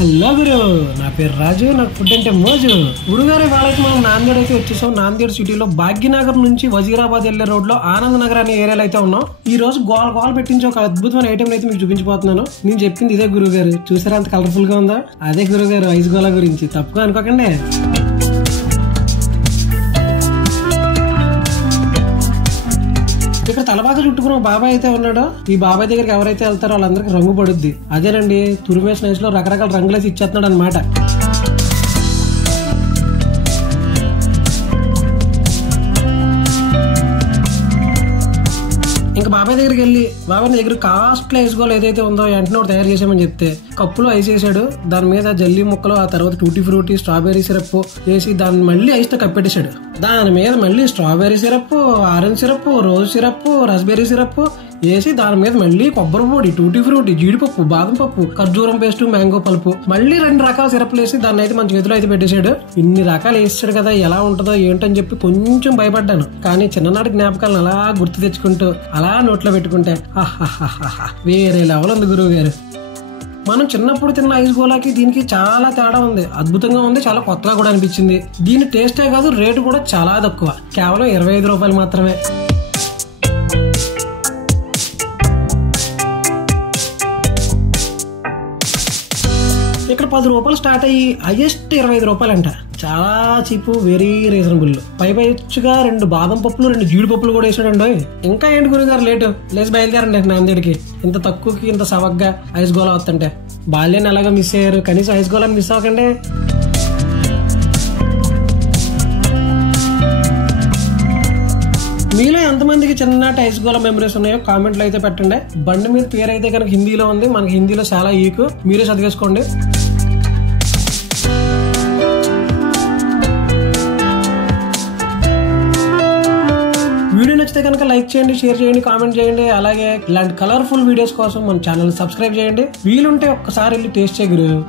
Hello గురు, నా పేరు రాజు. నాకు ఫుడ్ అంటే మోజు. గురుగారు వాళ్ళకి మనం నాందేడ్ అయితే వచ్చేసాం. నాందేడ్ సిటీలో భాగ్యనగర్ నుంచి వజీరాబాద్ వెళ్లే రోడ్ లో ఆనంద్ నగర్ అనే ఏరియాలో అయితే ఉన్నాం. ఈ రోజు గోల్ పెట్టించి ఒక అద్భుతమైన ఐటమ్ అయితే మీకు చూపించబోతున్నాను. నేను చెప్పింది ఇదే గురుగారు. చూసారా అంత కలర్ఫుల్ గా ఉందా? అదే గురుగారు ఐస్ గోలా గురించి. తప్పుగా అనుకోకండి. ఇక్కడ తలబాగా చుట్టుకున్న బాబాయ్ అయితే ఉన్నాడు. ఈ బాబాయ్ దగ్గరికి ఎవరైతే వెళ్తారో వాళ్ళందరికి రంగు పడుద్ది. అదేనండి, తురిమేసిన ఐస్ లో రకరకాల రంగులేసి ఇచ్చేస్తున్నాడు అనమాట. ఇంకా బాబాయ్ దగ్గరికి వెళ్ళి, బాబాయ్ దగ్గర కాస్ట్లీ ఐస్ గోల్ ఏదైతే ఉందో వెంటనే ఒకటి తయారు చేసామని చెప్తే కప్పులో ఐస్ వేసాడు. దాని మీద జల్లీ ముక్కలు, ఆ తర్వాత టూటీ ఫ్రూటీ, స్ట్రాబెర్రీ సిరప్ వేసి దాన్ని మళ్ళీ ఐస్ తో కప్పెట్టేశాడు. దాని మీద మళ్ళీ strawberry syrup, orange syrup, rose syrup, raspberry syrup వేసి దాని మీద మళ్ళీ కొబ్బరి పొడి, టూటీ ఫ్రూటీ, జీడిపప్పు, బాదం పప్పు, ఖర్జూరం పేస్ట్, మ్యాంగో పల్పు, మళ్ళీ 2 రకాల సిరప్లు వేసి దాన్ని అయితే మన చేతిలో అయితే పెట్టేశాడు. ఇన్ని రకాలు వేసాడు కదా, ఎలా ఉంటుందో ఏంటని చెప్పి కొంచెం భయపడ్డాను. కానీ చిన్ననాటి జ్ఞాపకాలను అలా గుర్తు తెచ్చుకుంటూ అలా నోట్లో పెట్టుకుంటే వేరే లెవెల్ ఉంది గురువు గారు. మనం చిన్నప్పుడు తిన్న ఐస్ గోలాకి దీనికి చాలా తేడా ఉంది. అద్భుతంగా ఉంది, చాలా కొత్తగా కూడా అనిపించింది. దీని టేస్టే కాదు, రేటు కూడా చాలా తక్కువ, కేవలం 25 రూపాయలు మాత్రమే. ఇక్కడ 10 రూపాయలు స్టార్ట్ అయ్యి హైయెస్ట్ 25 రూపాయలు అంట. చాలా చీప్, వెరీ రీజనబుల్. పైగా 2 బాదం పప్పులు, 2 జీడిపప్పులు కూడా వేసాడండి. ఇంకా ఏంటి గురుగారు లేటు? లేచి బయలుదేరండి నాందేడ్కి. ఇంత తక్కువకి ఇంత సవగ్గా ఐస్ గోలా వస్తుంటే. బాల్యాన్ని ఎలాగో మిస్ అయ్యారు, కనీసం ఐస్ గోలాని మిస్ అవ్వకండి. మీలో ఎంతమందికి చిన్ననాటి ఐస్ గోలా మెమరీస్ ఉన్నాయో కామెంట్లో అయితే పెట్టండి. బండి మీద పేరు అయితే కనుక హిందీలో ఉంది. మనకి హిందీలో చాలా ఈకు, మీరే చదివేసుకోండి. వీడియో నచ్చితే కనుక లైక్ చేయండి, షేర్ చేయండి, కామెంట్ చేయండి. అలాగే ఇలాంటి కలర్ఫుల్ వీడియోస్ కోసం మన ఛానల్ సబ్స్క్రైబ్ చేయండి. వీలుంటే ఒక్కసారి వెళ్ళి టేస్ట్ చేయగలరు.